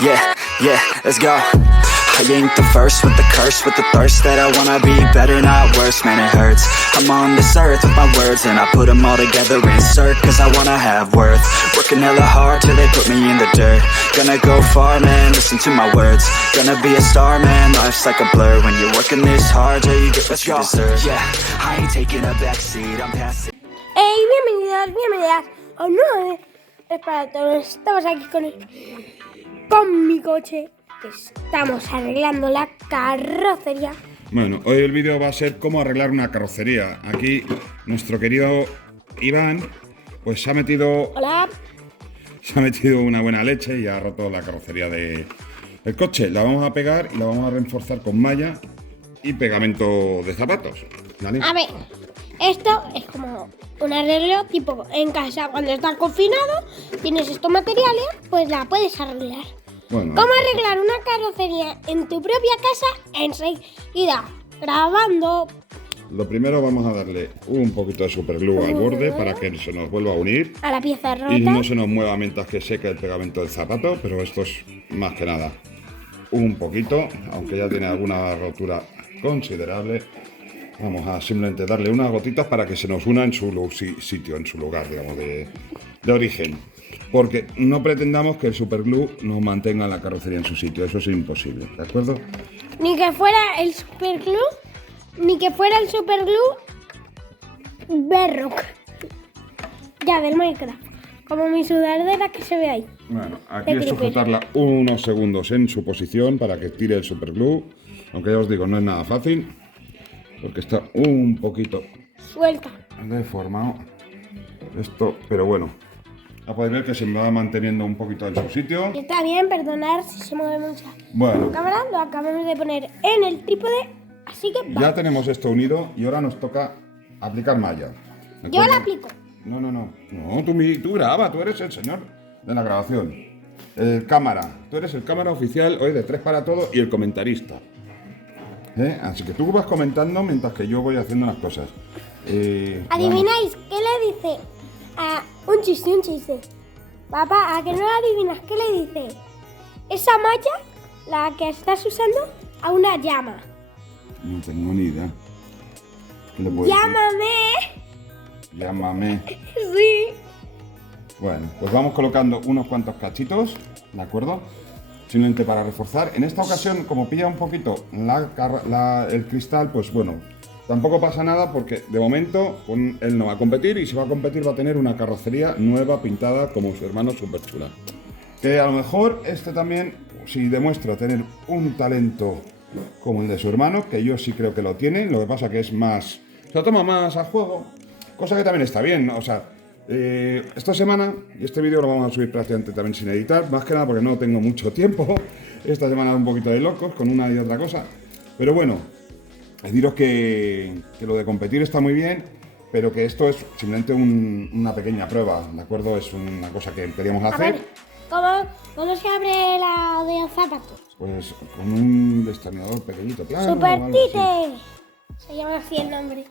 Yeah, yeah, let's go. I ain't the first with the curse, with the thirst that I wanna be better, not worse, man, it hurts. I'm on this earth with my words, and I put them all together, insert, cause I wanna have worth. Working hella hard till they put me in the dirt. Gonna go far, man, listen to my words. Gonna be a star, man, life's like a blur. When you're working this hard, till you get what you deserve. Yeah, I ain't taking a backseat, I'm passing. Hey, bienvenidas a un nuevo Esparato. Estamos aquí con mi coche, que estamos arreglando la carrocería. Bueno, hoy el vídeo va a ser cómo arreglar una carrocería. Aquí nuestro querido Iván pues se ha metido una buena leche y ha roto la carrocería del coche. La vamos a pegar y la vamos a reforzar con malla y pegamento de zapatos, ¿vale? A ver, esto es como un arreglo tipo en casa. Cuando estás confinado, tienes estos materiales, pues la puedes arreglar. Bueno, ¿Cómo arreglar una carrocería en tu propia casa? Enseguida, grabando. lo primero vamos a darle un poquito de superglue al borde para que se nos vuelva a unir A la pieza rota. y no se nos mueva mientras que seque el pegamento del zapato, pero esto es más que nada un poquito, aunque ya tiene alguna rotura considerable. Vamos a simplemente darle unas gotitas para que se nos una en su sitio, en su lugar, digamos, de origen. Porque no pretendamos que el superglue nos mantenga la carrocería en su sitio, eso es imposible, ¿de acuerdo? Ni que fuera el superglue Berrock. Ya, del Minecraft. Como mi sudadera que se ve ahí. Bueno, aquí es sujetarla unos segundos en su posición para que tire el superglue. Aunque ya os digo, no es nada fácil, porque está un poquito Suelta. deformado esto, pero bueno, ya podéis ver que se me va manteniendo un poquito en su sitio. Y está bien, perdonar si se mueve mucho. Bueno, La cámara lo acabamos de poner en el trípode, así que va. ya tenemos esto unido y ahora nos toca aplicar malla, ¿de Yo acuerdo? la aplico. No, tú graba, tú eres el señor de la grabación. Tú eres el cámara oficial hoy de Tres para Todo y el comentarista. Así que tú vas comentando mientras que yo voy haciendo las cosas. ¿Adivináis qué le dice a un chiste? Papá, ¿a que no lo adivinas qué le dice esa malla, la que estás usando, a una llama? No tengo ni idea. ¿Qué le puedo decir? Llámame. Sí. Bueno, pues vamos colocando unos cuantos cachitos, ¿de acuerdo? Simplemente para reforzar. En esta ocasión, como pilla un poquito el cristal, pues bueno, tampoco pasa nada porque de momento él no va a competir y si va a competir va a tener una carrocería nueva, pintada como su hermano, súper chula. Que a lo mejor este también, si demuestra tener un talento como el de su hermano, que yo sí creo que lo tiene, lo que pasa que es más, se lo toma más a juego, cosa que también está bien, o sea, esta semana, y este vídeo lo vamos a subir prácticamente también sin editar, más que nada porque no tengo mucho tiempo, esta semana un poquito de locos con una y otra cosa, pero bueno, deciros que lo de competir está muy bien, pero que esto es simplemente una pequeña prueba, ¿de acuerdo? Es una cosa que queríamos hacer. A ver, ¿cómo se abre la de los zapatos? Pues con un destornillador pequeñito, plano. ¡Super o algo así. Tite! Se llama así el nombre.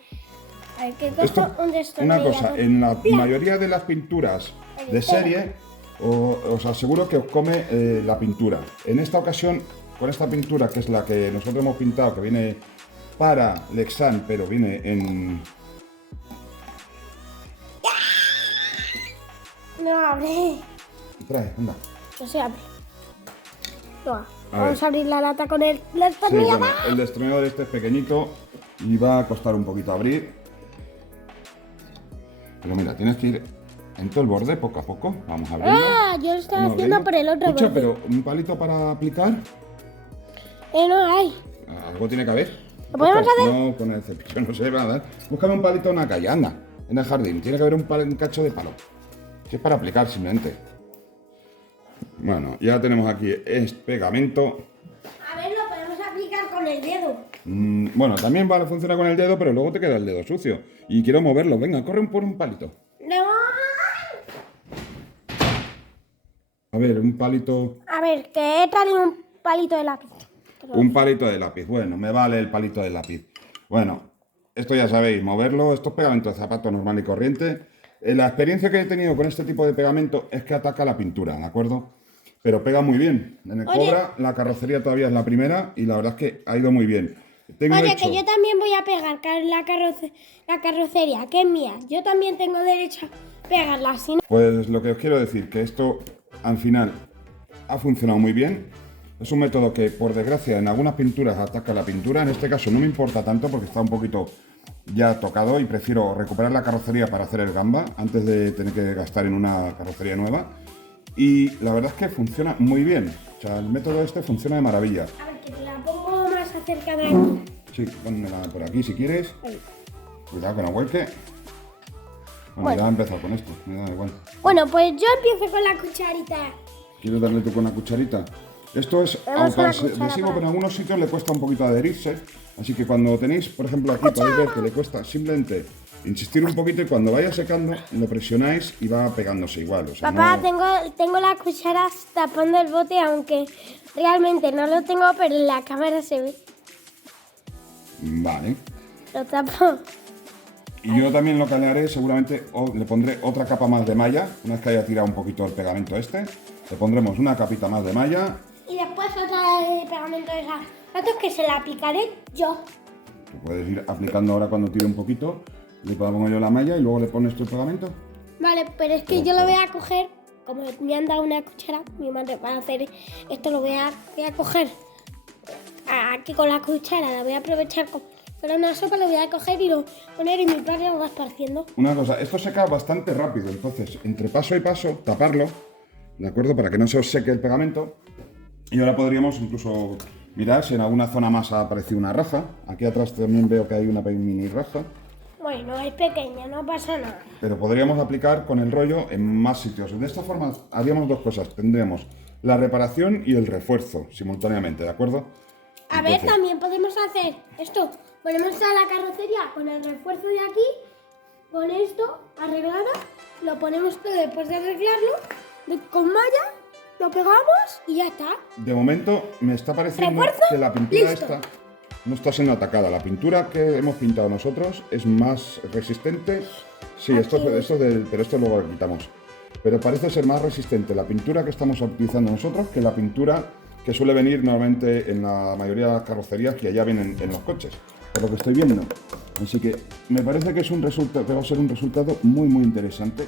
A ver, ¿qué Esto, costa un una destornillador? cosa, en la mayoría de las pinturas de serie, os aseguro que os come la pintura. En esta ocasión, con esta pintura, que es la que nosotros hemos pintado, que viene para Lexan, pero viene en... No abre. Trae, anda. No se abre. No, A vamos ver. a abrir la lata con el Sí, destornillador. bueno, el destornillador este es pequeñito y va a costar un poquito abrir. Pero mira, tienes que ir en todo el borde, poco a poco. Vamos a abrirlo. Ah, yo lo estaba Vamos a haciendo abrirlo. por el otro Escucha, borde. pero un palito para aplicar, No hay. algo tiene que haber. ¿Lo podemos hacer? No, con el cepillo no se va a dar. Búscame un palito en la calle, anda, en el jardín. Tiene que haber un cacho de palo. Si es para aplicar simplemente. Bueno, ya tenemos aquí este pegamento. A ver, lo podemos aplicar con el dedo. Bueno, también va a funcionar con el dedo, pero luego te queda el dedo sucio. Y quiero moverlo. Venga, corre por un palito. No. A ver, un palito. A ver, que he traído un palito de lápiz. Un palito de lápiz. Bueno, me vale el palito de lápiz. Bueno, esto ya sabéis, moverlo. Esto es pegamento de zapato normal y corriente. La experiencia que he tenido con este tipo de pegamento es que ataca la pintura, ¿de acuerdo? pero pega muy bien. En el Oye. Cobra la carrocería todavía es la primera y la verdad es que ha ido muy bien. Tengo Oye, hecho, que yo también voy a pegar la carrocería, que es mía. Yo también tengo derecho a pegarla, si no... pues lo que os quiero decir, que esto al final ha funcionado muy bien. Es un método que, por desgracia, en algunas pinturas ataca la pintura. En este caso no me importa tanto porque está un poquito ya tocado y prefiero recuperar la carrocería para hacer el gamba antes de tener que gastar en una carrocería nueva. Y la verdad es que funciona muy bien. O sea, el método este funciona de maravilla. A ver, que te la pongo más cerca de aquí. Sí, pónmela por aquí si quieres. Ahí. Cuidado que no vuelque. Bueno, ya he empezado con esto, me da igual. Bueno, pues yo empiezo con la cucharita. ¿Quieres darle tú con la cucharita? Esto es Tenemos una autoadhesivo, cuchara pero en algunos sitios le cuesta un poquito adherirse. Así que cuando tenéis, por ejemplo, aquí podéis ver que le cuesta simplemente insistir un poquito y cuando vaya secando lo presionáis y va pegándose igual. O sea, Papá, no- tengo la cuchara tapando el bote, aunque realmente no lo tengo, pero en la cámara se ve. Vale. Lo tapo. Y yo también lo que le haré, seguramente le pondré otra capa más de malla. Una vez que haya tirado un poquito el pegamento este, le pondremos una capita más de malla. Y después otra de pegamento de esas. Datos que se la aplicaré yo. Que puedes ir aplicando ahora cuando tire un poquito. Le pongo yo la malla y luego le pones tu pegamento. Vale, pero es que yo lo voy a coger, como me han dado una cuchara, mi madre para hacer esto lo voy a coger aquí con la cuchara, la voy a aprovechar para una sopa, lo voy a coger y lo poner y mi padre lo va esparciendo. Una cosa, esto seca bastante rápido, entonces entre paso y paso taparlo, ¿de acuerdo? Para que no se os seque el pegamento. Y ahora podríamos incluso mirar si en alguna zona más ha aparecido una raja. Aquí atrás también veo que hay una mini raja. Bueno, es pequeña, no pasa nada. Pero podríamos aplicar con el rollo en más sitios. De esta forma haríamos dos cosas. Tendríamos la reparación y el refuerzo simultáneamente, ¿de acuerdo? A ver, Entonces, también podemos hacer esto. Ponemos a la carrocería con el refuerzo de aquí, con esto arreglado, lo ponemos todo después de arreglarlo, con malla, lo pegamos y ya está. de momento me está pareciendo ¿Refuerzo? que la pintura Listo. esta no está siendo atacada. La pintura que hemos pintado nosotros es más resistente. Sí, Aquí. pero esto luego lo quitamos. Pero parece ser más resistente la pintura que estamos utilizando nosotros que la pintura que suele venir normalmente en la mayoría de las carrocerías que allá vienen en los coches, por lo que estoy viendo. Así que me parece que es un resultado, que va a ser un resultado muy interesante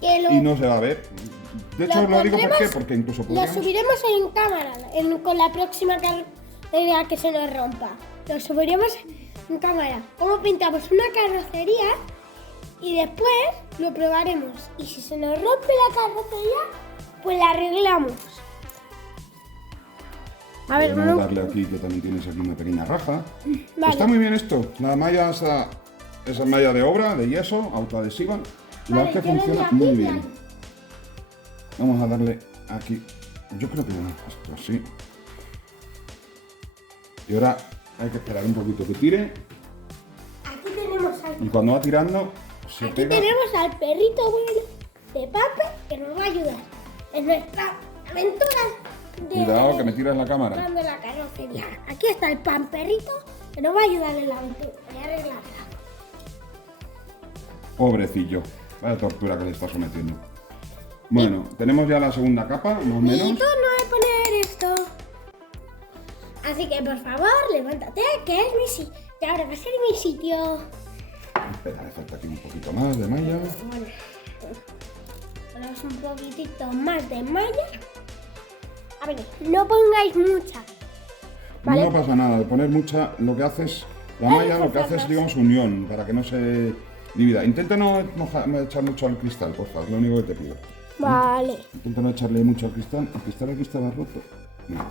Que lo, y no se va a ver. De hecho, lo digo porque incluso lo podríamos... subiremos en cámara con la próxima carrocería que se nos rompa. Lo subiremos en cámara. Cómo pintamos una carrocería y después lo probaremos. Y si se nos rompe la carrocería, pues la arreglamos. A ver, Vamos a no. darle aquí, que también tienes aquí una pequeña raja. Vale. Está muy bien esto. La malla, esa malla de obra, de yeso, autoadhesiva. Y la Vale, verdad que yo le funciona doy aquí muy y bien. aquí. Vamos a darle aquí. Yo creo que esto así. Y ahora hay que esperar un poquito que tire. Aquí tenemos Y cuando va tirando, se aquí pega. tenemos al perrito bueno de Pape que nos va a ayudar en nuestra aventura de Cuidado que me tiras la cámara. arreglando la carrocería. Aquí está el pan perrito que nos va a ayudar en la aventura y a arreglarla. Pobrecillo. Vaya tortura que le está sometiendo. Bueno, tenemos ya la segunda capa, más o Mi menos. turno de poner esto. Así que por favor, levántate, que es mi sitio. Y ahora va a ser mi sitio. Espera, le falta aquí un poquito más de malla. Bueno, ponemos un poquitito más de malla. A ver, no pongáis mucha. ¿Vale? No pasa nada, de poner mucha, lo que haces, la Ay, malla lo que hace es, digamos, unión, para que no se divida. Intenta no echar mucho al cristal, por favor, lo único que te pido. Vale. Intenta no echarle mucho al cristal. ¿El cristal aquí estaba roto? No.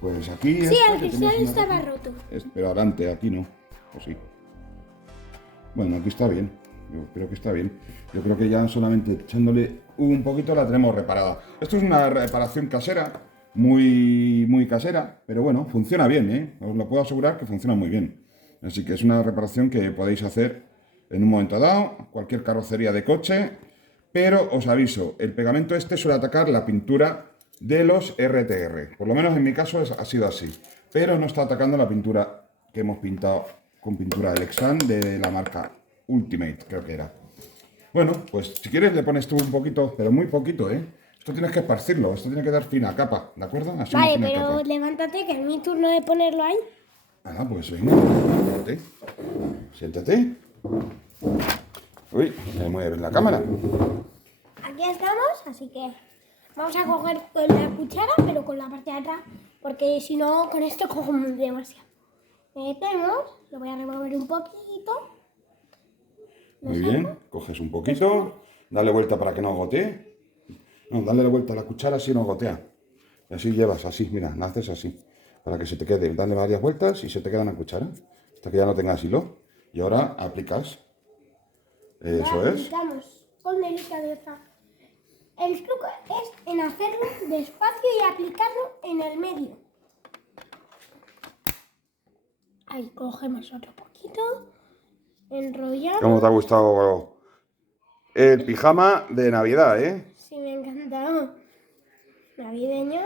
Pues aquí... Sí, esto, el que cristal tenéis una estaba roca. roto. Pero adelante, aquí no. Pues sí. Bueno, aquí está bien. Yo creo que está bien. Yo creo que ya solamente echándole un poquito la tenemos reparada. Esto es una reparación casera, muy casera, pero bueno, funciona bien, ¿eh? Os lo puedo asegurar que funciona muy bien. Así que es una reparación que podéis hacer en un momento dado, cualquier carrocería de coche, pero os aviso, el pegamento este suele atacar la pintura de los RTR. Por lo menos en mi caso ha sido así, pero no está atacando la pintura que hemos pintado con pintura Lexan de la marca Ultimate, creo que era. Bueno, pues si quieres le pones tú un poquito, pero muy poquito, ¿eh? Esto tienes que esparcirlo, esto tiene que dar fina capa, ¿de acuerdo? Así una Vale, fina pero capa. levántate, que es mi turno de ponerlo ahí. Ah, pues venga, siéntate. Siéntate. Uy, se mueve la cámara. Aquí estamos, así que vamos a coger con la cuchara, pero con la parte de atrás, porque si no, con esto cogemos demasiado. Metemos, lo voy a remover un poquito. Muy bien, coges un poquito, dale vuelta para que no gotee. No, dale la vuelta a la cuchara así no gotea. Y así llevas, así, mira, la haces así. Para que se te quede, dale varias vueltas y se te queda en la cuchara. Hasta que ya no tengas hilo. Y ahora aplicas. Eso Ahora es. aplicamos con delicadeza. El truco es en hacerlo despacio y aplicarlo en el medio. Ahí cogemos otro poquito, enrollamos. ¿Cómo te ha gustado el pijama de Navidad, Sí, me ha encantado. Navideño.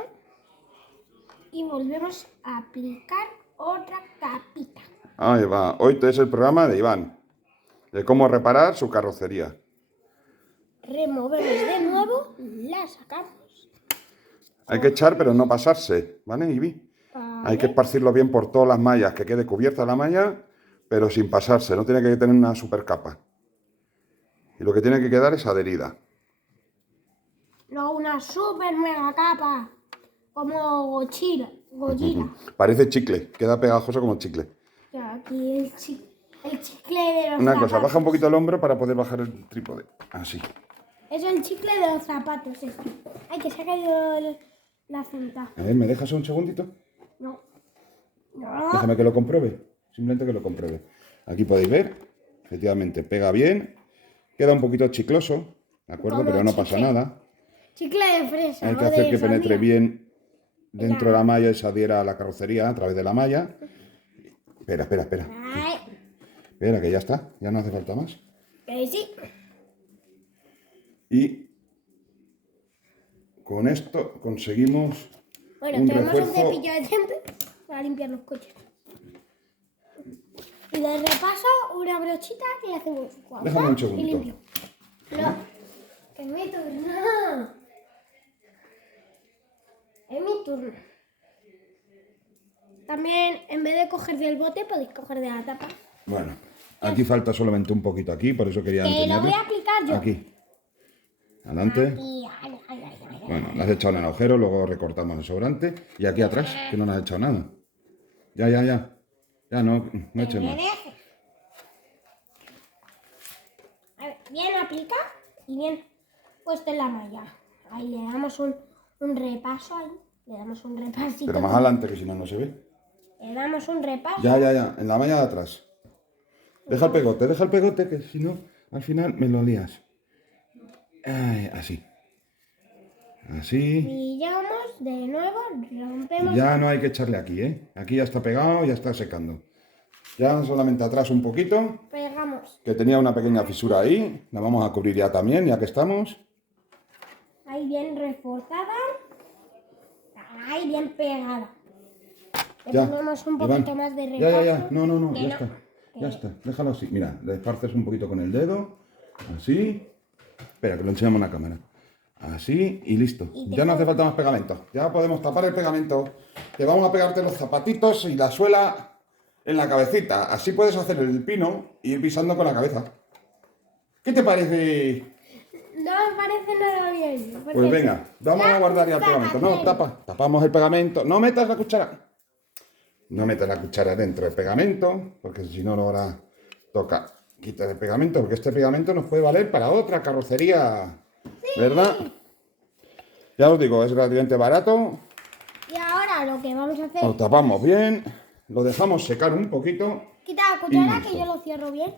Y volvemos a aplicar otra capita. Ahí va. Hoy es el programa de Iván. De cómo reparar su carrocería. Removemos de nuevo, la sacamos. Hay que echar, pero no pasarse, ¿vale, Ivi? Hay que esparcirlo bien por todas las mallas, que quede cubierta la malla, pero sin pasarse. No tiene que tener una super capa. Y lo que tiene que quedar es adherida. No una super mega capa, como Godzilla. Parece chicle, queda pegajoso como chicle. Ya, aquí el chicle de los Una zapatos. cosa, baja un poquito el hombro para poder bajar el trípode. Así. Es el chicle de los zapatos este. Ay, que se ha caído la cinta. A ver, ¿me dejas un segundito? No. Déjame que lo compruebe. Simplemente que lo compruebe. Aquí podéis ver, efectivamente, pega bien. Queda un poquito chicloso, ¿de acuerdo? Como Pero no pasa chicle. nada. Chicle de fresa. Hay no que hacer de que penetre sandía. bien dentro de la malla y se adhiera a la carrocería a través de la malla. Espera. Ay, Espera, que ya está. Ya no hace falta más. que sí. Y con esto conseguimos Bueno, un tenemos un refuerzo. cepillo de dientes para limpiar los coches. Y de repaso, una brochita que le hacemos guau, Déjame un y segundito. limpio. No, que es mi turno. Es mi turno. También, en vez de coger del bote, podéis coger de la tapa. Bueno, aquí falta solamente un poquito aquí, por eso quería Que lo enseñarlo. voy a aplicar yo. Aquí. Adelante. Y ay. Bueno, le has echado en el agujero, luego recortamos el sobrante. Y aquí atrás, que no le has echado nada. Ya. Ya, no eches más. A ver, bien aplicado y bien puesto en la malla. Ahí le damos un repaso ahí. Le damos un repasito. Pero más adelante, que si no, no se ve. Le damos un repaso. Ya. En la malla de atrás. Deja el pegote, que si no, al final me lo lías. Ay, así. Así. Pillamos de nuevo, rompemos. Ya no hay que echarle aquí, ¿eh? Aquí ya está pegado, ya está secando. Ya solamente atrás un poquito, Pegamos. que tenía una pequeña fisura ahí. La vamos a cubrir ya también, ya que estamos. Ahí bien reforzada. Ahí bien pegada. Le Ya. ponemos un Iván. poquito más de repaso. Ya. No, Que ya está. Ya está. Déjalo así. Mira, le esparces un poquito con el dedo. Así. Espera, que lo enseñamos en la cámara. Así y listo. Y te Ya no hace pongo- falta más pegamento. Ya podemos tapar el pegamento. Te vamos a pegarte los zapatitos y la suela en la cabecita. Así puedes hacer el pino e ir pisando con la cabeza. ¿Qué te parece? No me parece nada bien. porque Pues venga, vamos a guardar ya el la pegamento. No, tapamos el pegamento. No metas la cuchara. No metas la cuchara dentro del pegamento, porque si no, ahora toca quitar el pegamento, porque este pegamento nos puede valer para otra carrocería, ¿verdad? Ya os digo, es relativamente barato. Y ahora lo que vamos a hacer. Lo tapamos bien, lo dejamos secar un poquito, Quita la cuchara listo. que yo lo cierro bien.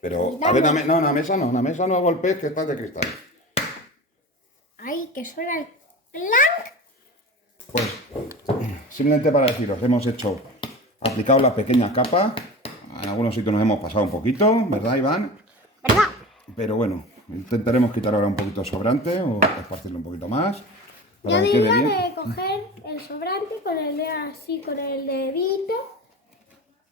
pero a ver, una mesa no golpees, que está de cristal. Ahí, que suena el clank. Pues simplemente para deciros, hemos aplicado la pequeña capa. En algunos sitios nos hemos pasado un poquito, ¿verdad, Iván? ¿Verdad? Pero bueno, intentaremos quitar ahora un poquito de sobrante o esparcirlo un poquito más. Para Yo que quede diría bien. de coger el sobrante con el dedo así, con el dedito.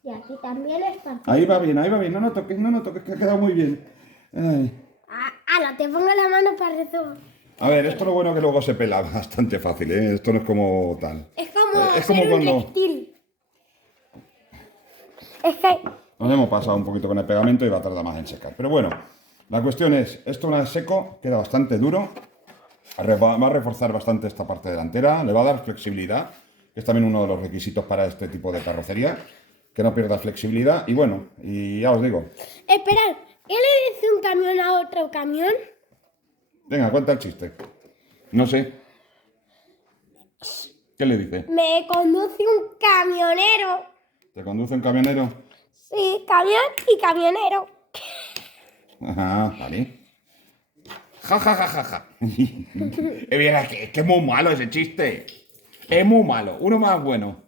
Y aquí también es para... Ahí va bien. No toques, que ha quedado muy bien. Ay, Ah, no, te pongo la mano para rezo. A ver, esto lo bueno que luego se pela bastante fácil, ¿eh? Esto no es como tal. Es como, Es como hacer un cuando- textil. Es que Nos hemos pasado un poquito con el pegamento y va a tardar más en secar. Pero bueno, la cuestión es, esto una vez seco queda bastante duro. Va a reforzar bastante esta parte delantera, le va a dar flexibilidad, que es también uno de los requisitos para este tipo de carrocería, que no pierda flexibilidad. Y bueno, y ya os digo, esperad, ¿qué le dice un camión a otro camión? venga, cuenta el chiste. No sé. ¿Qué le dice? Me conduce un camionero. ¿Te conduce un camionero? Sí, camión y camionero. Ajá, vale. Ja, ja, ja, ja, ja. Mira, que es muy malo ese chiste. Es muy malo. Uno más bueno.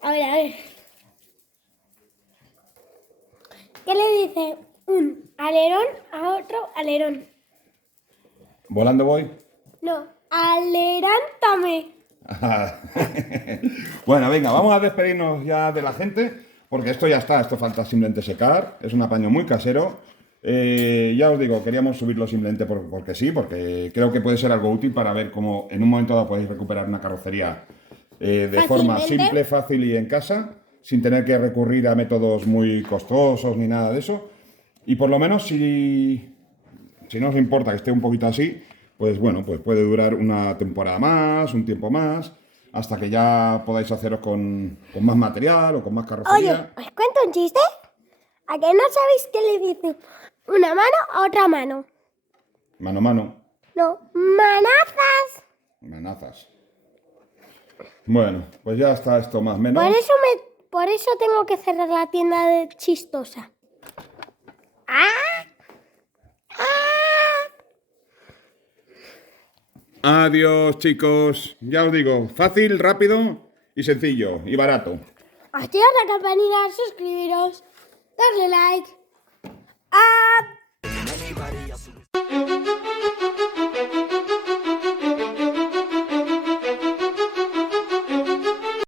A ver. ¿Qué le dice un alerón a otro alerón? ¿Volando voy? No, alerántame. Bueno, venga, vamos a despedirnos ya de la gente, porque esto ya está, esto falta simplemente secar, es un apaño muy casero. Ya os digo, queríamos subirlo simplemente porque sí, porque creo que puede ser algo útil para ver cómo en un momento dado podéis recuperar una carrocería de forma Fácilmente. simple, fácil y en casa, sin tener que recurrir a métodos muy costosos ni nada de eso. Y por lo menos si no os importa que esté un poquito así, pues bueno, pues puede durar una temporada más, un tiempo más, hasta que ya podáis haceros con más material o con más Oye, carrocería. ¿os cuento un chiste? ¿A que no sabéis qué le dice una mano a otra mano? Mano a mano, No, manazas. manazas. Bueno, pues ya está esto más o menos. Por eso tengo que cerrar la tienda de chistosa. ¡Ah! ¡Ah! Adiós, chicos. Ya os digo, fácil, rápido y sencillo y barato. Activad la campanita, suscribiros, darle like. ¡Adiós!